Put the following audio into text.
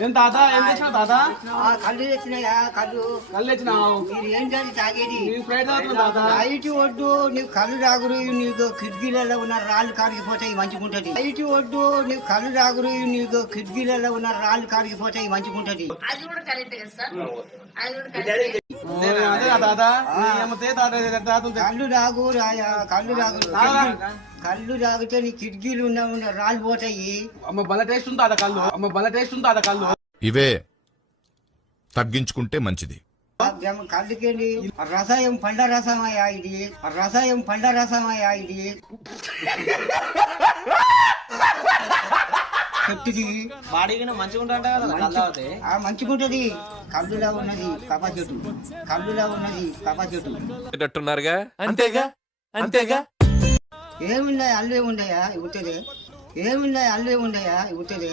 ఏం తాత ఏం తెచ్చినావు తాత? కళ్ళు తెచ్చినాయా? కళ్ళు కళ్ళు తెచ్చినావు? మీరు ఏంటని తాగేది? నీకు ఫ్రైడ్ తాగుతున్నావు తాత? బయటి ఒడ్డు నీకు కళ్ళు రాగురు, నీకు కిటికీలలో ఉన్న రాళ్ళు కారిగిపోతాయి, మంచిగుంటది. బయటి ఒడ్డు నీకు కళ్ళు రాగురు, నీకు కిటికీలలో ఉన్న రాళ్ళు కారిగిపోతాయి, మంచిగుంటది. అదే తాత కళ్ళు రాగు రాయా, కళ్ళు రాగు. కళ్ళు తాగితే నీ కిటికీలు ఉన్న రాళ్ళు పోతాయి. అమ్మ బల టేస్ట్ ఉందా కళ్ళు? అమ్మ బల టేస్ట్ ఉందా కళ్ళు? ఇవే తగ్గించుకుంటే మంచిది. కళ్ళుకెళ్ళి రసాయం పండ రసమయ్యా ఇది, రసాయం పండ రసమయ్యా ఇది. చెట్టుది బాడీకి మంచిగా మంచిగుంటది. కళ్ళులా ఉన్నది కప చెట్టు, కళ్ళులా ఉన్నది కప చెట్టు. అంతేగా అంతేగా. ఏమున్నాయి అల్లే ఉండయా ఇవుతుంది, ఏమున్నాయి అల్లే ఉండయా ఇవుతుంది.